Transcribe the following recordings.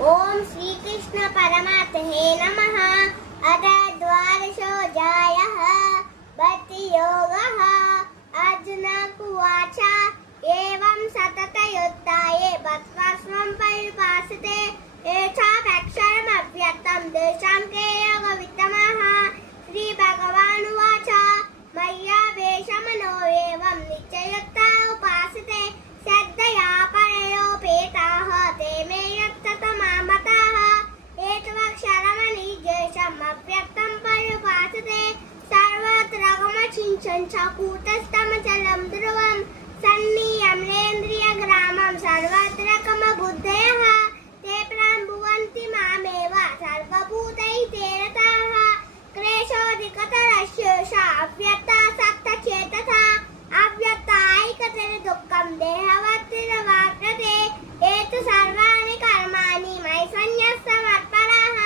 ओम श्री कृष्ण परमात्मने नमः। अथ द्वादशोऽध्यायः भक्तियोगः। अर्जुन उवाच एवं सततयुक्ताये भक्त्वा पर्युपासते येषामक्षरमव्यक्तं तेषां के योगवित्तमः। श्रीभगवानुवाच मय्यावेशमनो एवं नित्ययुक्ता उपासते श्रद्धया परयोपेताः ते मे यत्ततमामताः। एतवक्षरमनिर्देशम् अव्यक्तं पर्युपासते सर्वत्र गमचिञ्चन् च कूटस्थमचलं ध्रुवं सन्नियम्नेन्द्रियग्रामं सर्वत्र कमबुद्धयः ते प्राम्भुवन्ति मामेव सर्वभूतैः ते रताः। क्लेशोऽधिकतरस्येषा अव्यक्तासक्तचेतसा अव्यक्ताैकतरदुःखं देहवत्तिरवाप्यते। एतु सर्वाणि कर्माणि मयि सन्न्यस्तमत्पराः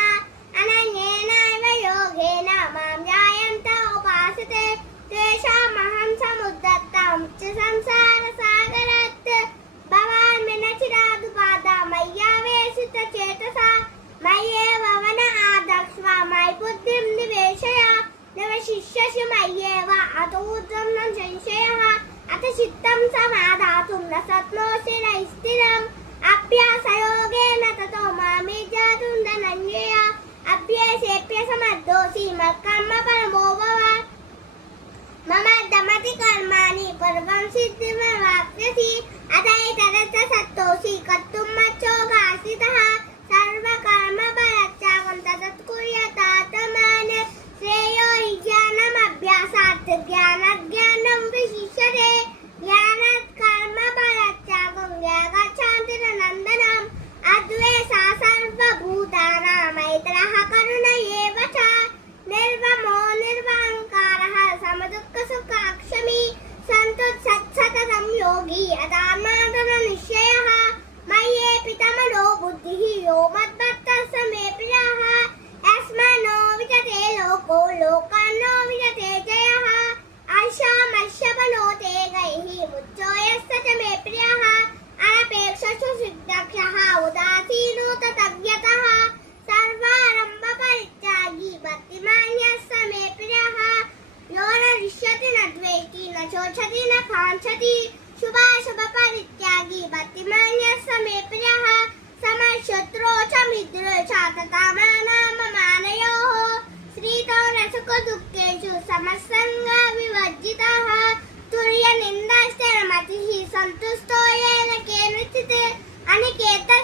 अनन्येनैव योगेन मां ध्यायन्त उपासते तेषामहं समुद्धतं च संसारसागरात्। भवान् मे न चिरादुपादा मय्यावेशितचेतसा मय्येव मन आदक्ष्व मयि बुद्धिं निवेशय निवशिष्यसि मय्येव अतो ऊर्ध्वं न संशयः। अथ चित्तं समाधातुं न शक्नोषि न स्थिरम् अभ्यासयोगेन ततो मामे जातुं धनञ्जय। अभ्यासेऽप्यसमर्थोऽसि मत्कर्म परमो भव मम दमति कर्माणि पर्वं सिद्धिमवाप्स्यसि। अथैतदस्य सत्तोऽसि कर्तुं मच्चोगाश्रितः सर्वकर्मफलत्यागं तत्कुर्यातात्मन्। श्रेयो हि ज्ञानमभ्यासात् ज्ञानाज्ञानं विशिष्यते ज्ञानात् कर्मफलत्यागं ज्ञागच्छान्तिरनन्दनम्। अद्वेषा सर्वभूतानां मैत्रः करुण एव च निर्ममो निर्वहङ्कारः समदुःखसुखाक्षमी सन्तुष्टः योगी अधात्मात्मनिश्चयः। मय्येऽर्पितमनो बुद्धिः यो मद्भक्तः स मे प्रियः। यस्मान्नो विजते लोको लोकान्नो विजते जयः। अर्षमर्षभनोते गैः मुच्चो यस्य च मे प्रियः। अनपेक्षस्तु सिद्धक्षः उदासीनो ततव्यतः सर्वारम्भपरित्यागी भक्तिमान् यस्य मे प्रियः। यो न हृष्यति न द्वेष्टि न शोचति न काङ्क्षति शुभाशुभपरित्यागी भक्तिमान् यस्य मे प्रियः। समशत्रौ च मित्रो च तथा मानयोः श्रीतो न सुखदुःखेषु समसङ्गविवर्जितः। तुर्यनिन्दाश्चरमतिः सन्तुष्टो येन केनचित् अनिकेतः